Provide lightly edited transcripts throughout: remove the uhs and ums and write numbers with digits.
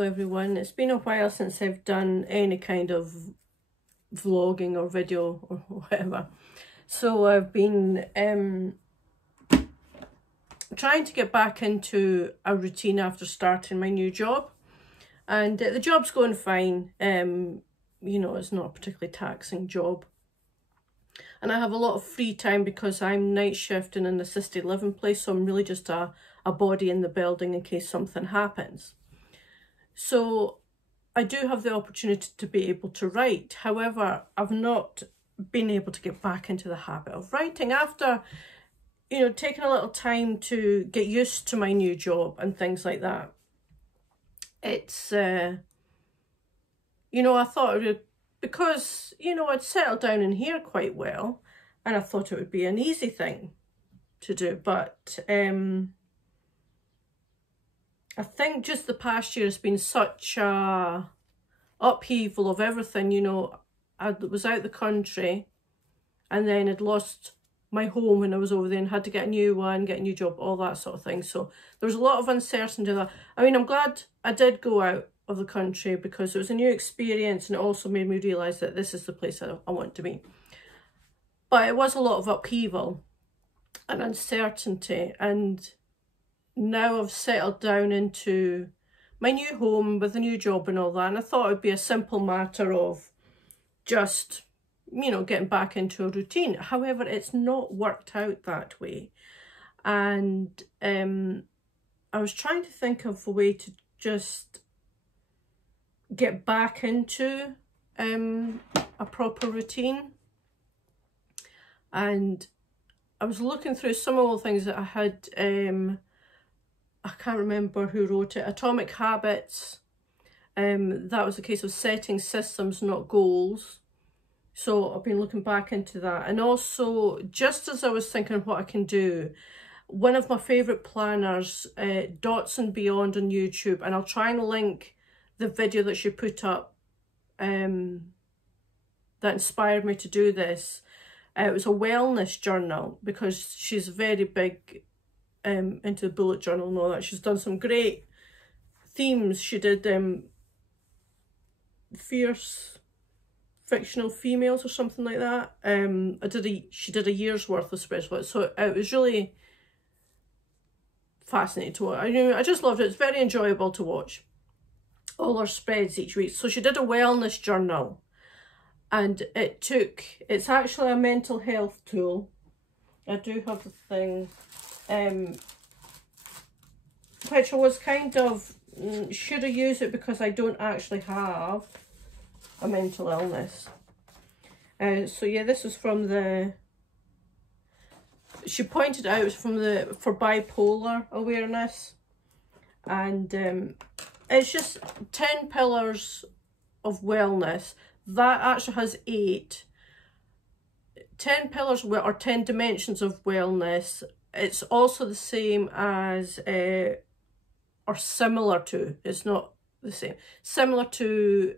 Hello everyone, it's been a while since I've done any kind of vlogging or video or whatever. So I've been trying to get back into a routine after starting my new job. And the job's going fine. You know, it's not a particularly taxing job. And I have a lot of free time because I'm night shifting in an assisted living place, so I'm really just a body in the building in case something happens. So I do have the opportunity to be able to write. However, I've not been able to get back into the habit of writing after, you know, taking a little time to get used to my new job and things like that. It's, you know, I thought it would, because, you know, I'd settled down in here quite well and I thought it would be an easy thing to do. But I think just the past year has been such a upheaval of everything. You know, I was out the country and then I'd lost my home when I was over there and had to get a new one, get a new job, all that sort of thing. So there was a lot of uncertainty there. I mean, I'm glad I did go out of the country because it was a new experience and it also made me realise that this is the place I want to be. But it was a lot of upheaval and uncertainty, and now I've settled down into my new home with a new job and all that, and I thought it would be a simple matter of just, you know, getting back into a routine. However, it's not worked out that way. And I was trying to think of a way to just get back into a proper routine. And I was looking through some of the things that I had, I can't remember who wrote it, Atomic Habits. That was a case of setting systems, not goals. So I've been looking back into that. And also, just as I was thinking of what I can do, one of my favourite planners, Dots and Beyond on YouTube, and I'll try and link the video that she put up that inspired me to do this. It was a wellness journal because she's very big into the bullet journal and all that. She's done some great themes. She did fierce fictional females or something like that. She did a year's worth of spreads, so it was really fascinating to watch. I just loved it. It's very enjoyable to watch all her spreads each week. So she did a wellness journal, and it's actually a mental health tool. I do have the thing, which I was kind of, should I use it because I don't actually have a mental illness. So yeah, this is from she pointed out it was for bipolar awareness, and it's just 10 pillars of wellness. That actually has 8. 10 pillars or 10 dimensions of wellness. It's also the same as, or similar to, it's not the same, similar to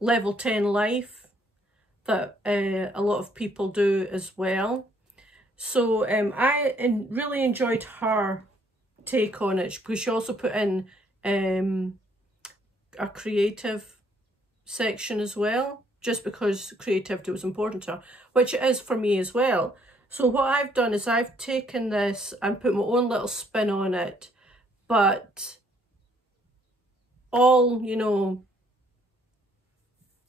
level 10 life that a lot of people do as well. So I really enjoyed her take on it because she also put in a creative section as well, just because creativity was important to her, which it is for me as well. So what I've done is I've taken this and put my own little spin on it, but all, you know,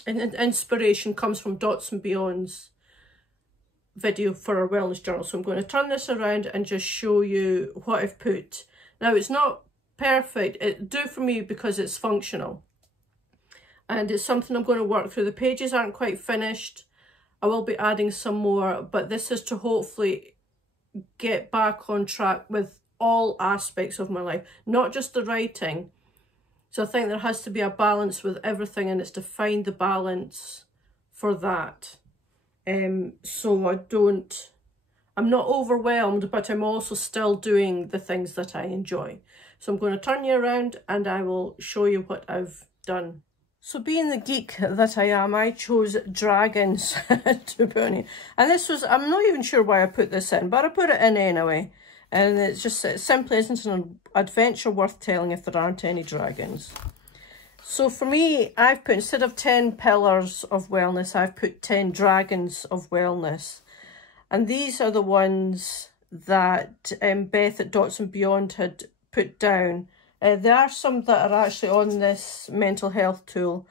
inspiration comes from Dots and Beyond's video for our wellness journal. So I'm going to turn this around and just show you what I've put. Now, it's not perfect. It'll do for me because it's functional. And it's something I'm going to work through. The pages aren't quite finished. I will be adding some more, but this is to hopefully get back on track with all aspects of my life, not just the writing. So I think there has to be a balance with everything, and it's to find the balance for that. So I'm not overwhelmed, but I'm also still doing the things that I enjoy. So I'm going to turn you around and I will show you what I've done. So being the geek that I am, I chose dragons to put in. And this was, I'm not even sure why I put this in, but I put it in anyway. And it simply isn't an adventure worth telling if there aren't any dragons. So for me, I've put, instead of 10 pillars of wellness, I've put 10 dragons of wellness. And these are the ones that Beth at Dots and Beyond had put down. There are some that are actually on this mental health tool.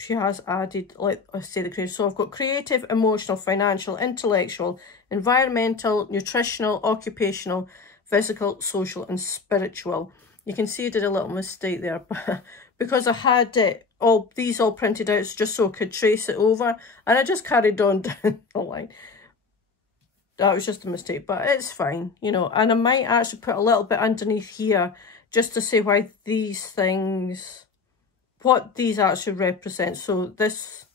She has added, like I say, the creative. So I've got creative, emotional, financial, intellectual, environmental, nutritional, occupational, physical, social and spiritual. You can see I did a little mistake there, but because I had these all printed out just so I could trace it over, and I just carried on down the line. That was just a mistake, but it's fine, you know. And I might actually put a little bit underneath here just to say why these things, what these actually represent. So this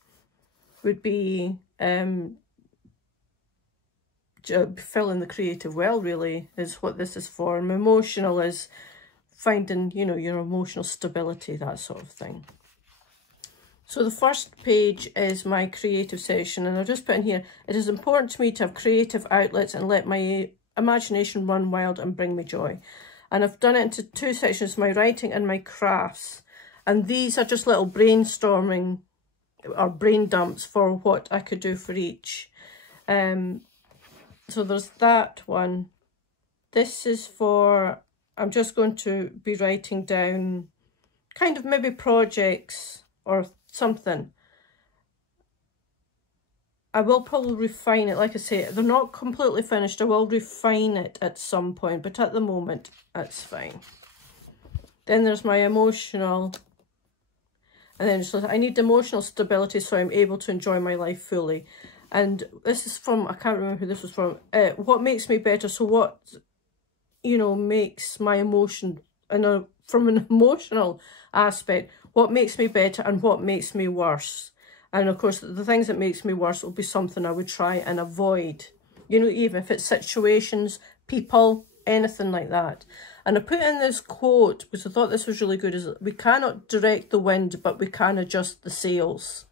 would be filling the creative well, really, is what this is for. And emotional is finding, you know, your emotional stability, that sort of thing. So the first page is my creative section, and I'll just put in here, it is important to me to have creative outlets and let my imagination run wild and bring me joy. And I've done it into two sections, my writing and my crafts. And these are just little brainstorming or brain dumps for what I could do for each. So there's that one. This is for, I'm just going to be writing down kind of maybe projects or something. I will probably refine it. Like I say, they're not completely finished. I will refine it at some point, but at the moment, that's fine. Then there's my emotional. And then so I need emotional stability so I'm able to enjoy my life fully. And this is from, I can't remember who this was from. What makes me better? So what, you know, makes my emotion, from an emotional aspect, what makes me better and what makes me worse? And of course, the things that makes me worse will be something I would try and avoid. You know, even if it's situations, people, anything like that. And I put in this quote, because I thought this was really good, is we cannot direct the wind, but we can adjust the sails.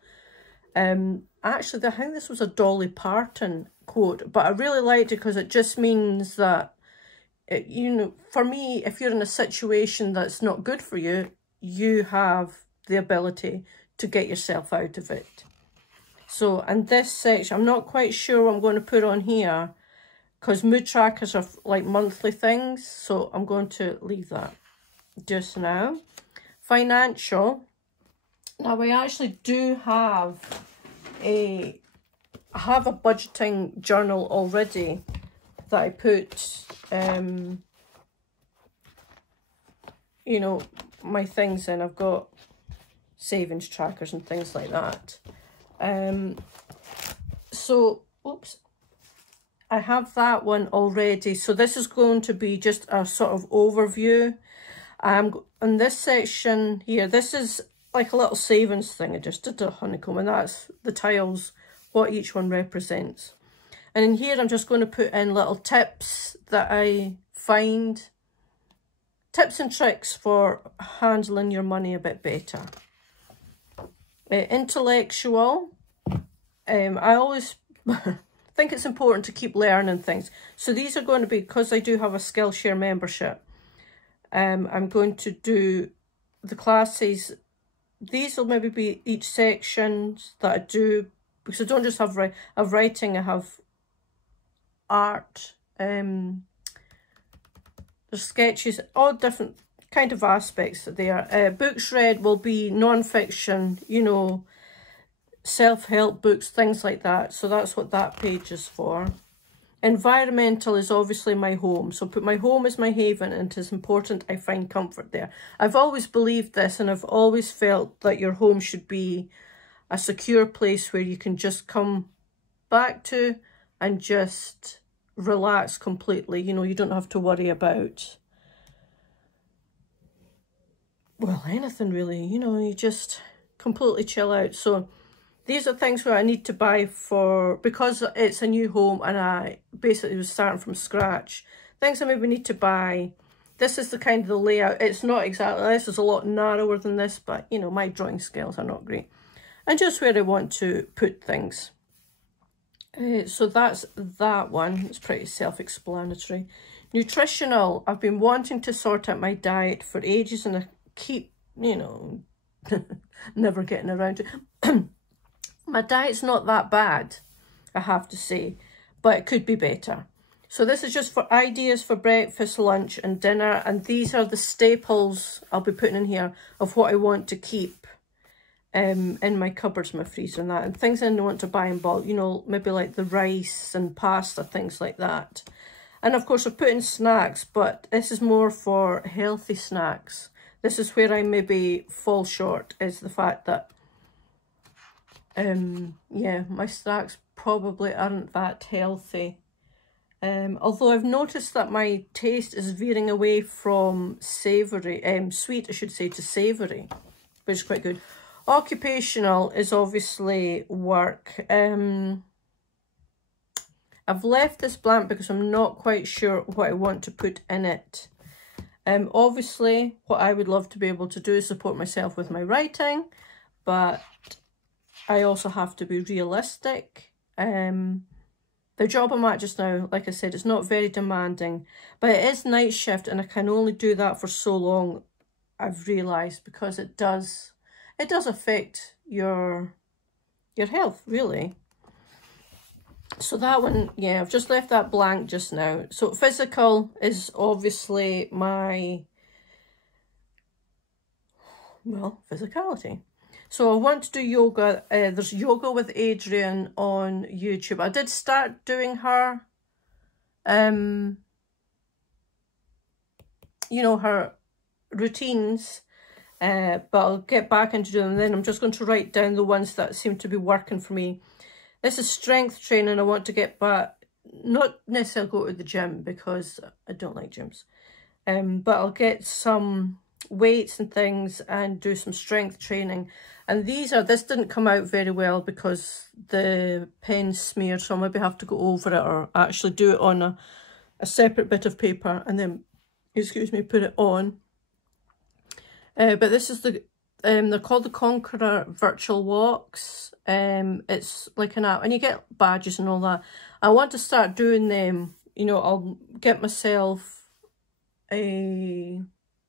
Actually, I think this was a Dolly Parton quote, but I really liked it because it just means that, you know, for me, if you're in a situation that's not good for you, you have the ability to get yourself out of it. So, and this section, I'm not quite sure what I'm going to put on here, because mood trackers are like monthly things, so I'm going to leave that just now. Financial. Now, I actually do have I have a budgeting journal already that I put, you know, my things in. I've got savings trackers and things like that. So, oops. I have that one already. So this is going to be just a sort of overview. In this section here, this is like a little savings thing. I just did a honeycomb, and that's the tiles, what each one represents. And in here, I'm just going to put in little tips that I find, tips and tricks for handling your money a bit better. Intellectual. I always think it's important to keep learning things. So these are going to be, because I do have a Skillshare membership, I'm going to do the classes. These will maybe be each section that I do, because I don't just have writing, I have art, there's sketches, all different kind of aspects there. Books read will be non-fiction, you know, self-help books, things like that. So that's what that page is for. Environmental is obviously my home. So put my home as my haven, and it is important I find comfort there. I've always believed this, and I've always felt that your home should be a secure place where you can just come back to and just relax completely. You know, you don't have to worry about, well, anything really. You know, you just completely chill out. So these are things where I need to buy for, because it's a new home and I basically was starting from scratch. Things I maybe need to buy. This is the kind of the layout. It's not exactly, this is a lot narrower than this, but you know, my drawing skills are not great. And just where I want to put things. So that's that one. It's pretty self-explanatory. Nutritional. I've been wanting to sort out my diet for ages, and I keep, you know, never getting around to it. My diet's not that bad, I have to say, but it could be better. So this is just for ideas for breakfast, lunch and dinner. And these are the staples I'll be putting in here of what I want to keep in my cupboards, my freezer and that. And things I want to buy in bulk, you know, maybe like the rice and pasta, things like that. And of course I put in snacks, but this is more for healthy snacks. This is where I maybe fall short, is the fact that, yeah, my snacks probably aren't that healthy. Although I've noticed that my taste is veering away from savoury, sweet I should say, to savoury, which is quite good. Occupational is obviously work. I've left this blank because I'm not quite sure what I want to put in it. Obviously, what I would love to be able to do is support myself with my writing, but I also have to be realistic. The job I'm at just now, like I said, it's not very demanding, but it is night shift, and I can only do that for so long, I've realised, because it does affect your health, really. So that one, yeah, I've just left that blank just now. So physical is obviously my, well, physicality. So I want to do yoga. There's Yoga with Adrian on YouTube. I did start doing her, you know, her routines, but I'll get back into doing them. Then I'm just going to write down the ones that seem to be working for me. This is strength training. I want to get back, not necessarily go to the gym because I don't like gyms, but I'll get some weights and things and do some strength training. And this didn't come out very well because the pen smeared, so I'll maybe have to go over it or actually do it on a separate bit of paper and then, excuse me, put it on. But this is the, they're called the Conqueror Virtual Walks. It's like an app and you get badges and all that. I want to start doing them, you know, I'll get myself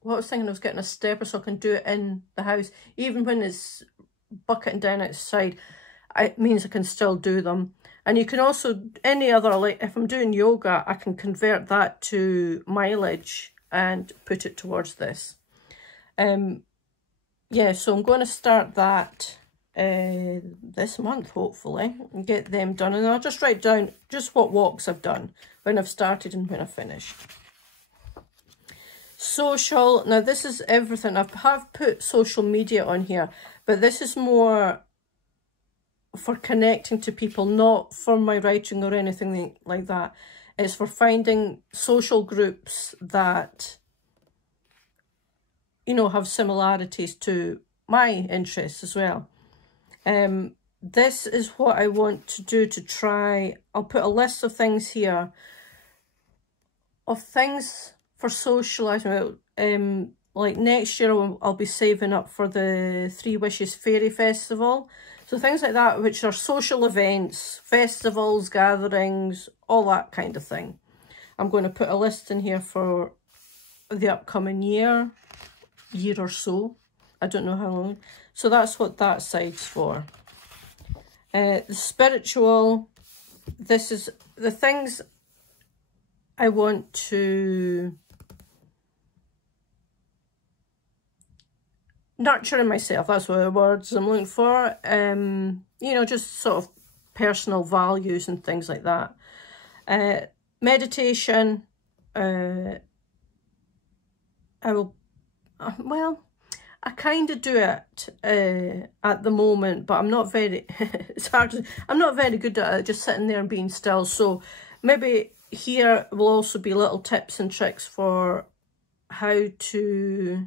what I was thinking, I was getting a stepper so I can do it in the house. Even when it's bucketing down outside, it means I can still do them. And you can also, any other, like if I'm doing yoga, I can convert that to mileage and put it towards this. Yeah, so I'm going to start that this month, hopefully, and get them done. And I'll just write down just what walks I've done, when I've started and when I've finished. Social, now this is everything. I have put social media on here, but this is more for connecting to people, not for my writing or anything like that. It's for finding social groups that, you know, have similarities to my interests as well. This is what I want to do to try. I'll put a list of things here, of things for socialising. Like next year I'll be saving up for the Three Wishes Fairy Festival. So things like that, which are social events, festivals, gatherings, all that kind of thing. I'm going to put a list in here for the upcoming year or so. I don't know how long. So that's what that side's for. The spiritual, this is the things I want to nurture in myself. That's what the words I'm looking for. You know, just sort of personal values and things like that. Meditation, I will, well, I kind of do it at the moment, but I'm not very, it's hard to, I'm not very good at it, just sitting there and being still. So maybe here will also be little tips and tricks for how to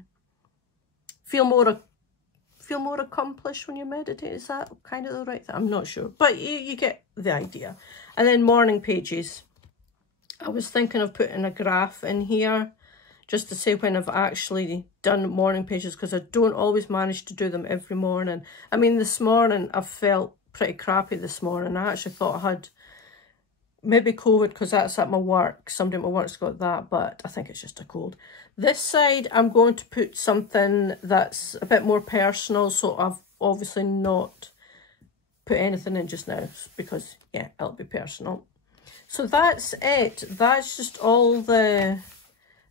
feel more accomplished when you meditate. Is that kind of the right thing? I'm not sure, but you get the idea. And then morning pages. I was thinking of putting a graph in here just to say when I've actually done morning pages, because I don't always manage to do them every morning. I mean, this morning I felt pretty crappy this morning. I actually thought I had maybe COVID, because that's at my work. Somebody at my work's got that, but I think it's just a cold. This side, I'm going to put something that's a bit more personal, so I've obviously not put anything in just now, because, yeah, it'll be personal. So that's it. That's just all the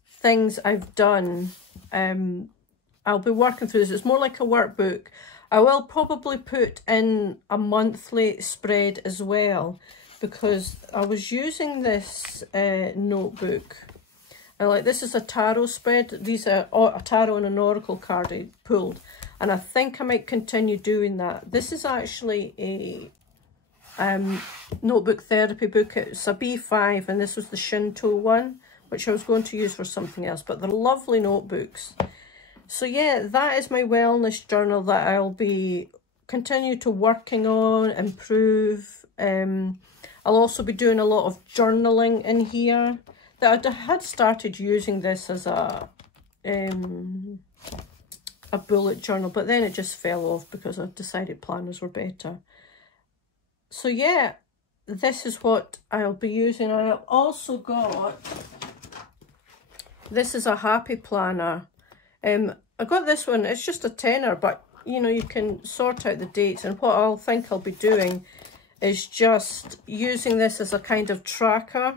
things I've done. I'll be working through this. It's more like a workbook. I will probably put in a monthly spread as well, because I was using this notebook. And like, this is a tarot spread. These are a tarot and an oracle card I pulled. And I think I might continue doing that. This is actually a notebook therapy book. It's a B5, and this was the Shinto one, which I was going to use for something else. But they're lovely notebooks. So yeah, that is my wellness journal that I'll be continue to working on, improve. I'll also be doing a lot of journaling in here. That I had started using this as a bullet journal, but then it just fell off because I decided planners were better. So yeah, this is what I'll be using. And I've also got, this is a happy planner. I got this one, it's just a tenner, but you know, you can sort out the dates. And what I'll think I'll be doing is just using this as a kind of tracker.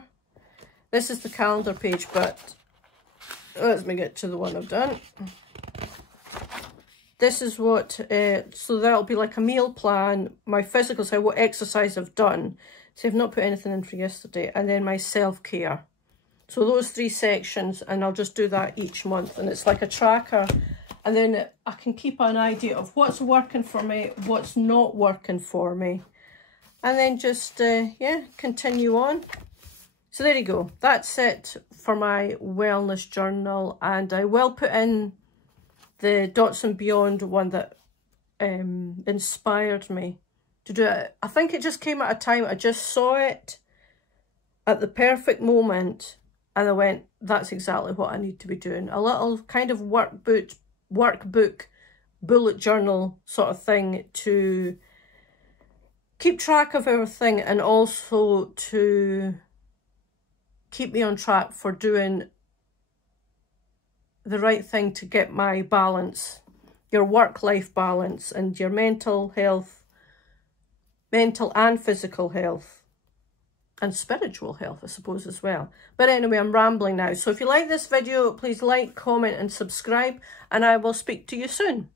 This is the calendar page, but let me get to the one I've done. This is what, so that'll be like a meal plan, my physical side, what exercise I've done. So I've not put anything in for yesterday. And then my self-care. So those 3 sections, and I'll just do that each month. And it's like a tracker. And then I can keep an idea of what's working for me, what's not working for me. And then just, yeah, continue on. So there you go. That's it for my wellness journal. And I will put in the Dots and Beyond one that inspired me to do it. I think it just came at a time, I just saw it at the perfect moment. And I went, that's exactly what I need to be doing. A little kind of workbook, bullet journal sort of thing to keep track of everything, and also to keep me on track for doing the right thing to get my balance, your work-life balance, and your mental health, mental and physical health, and spiritual health, I suppose, as well. But anyway, I'm rambling now. So if you like this video, please like, comment, and subscribe, and I will speak to you soon.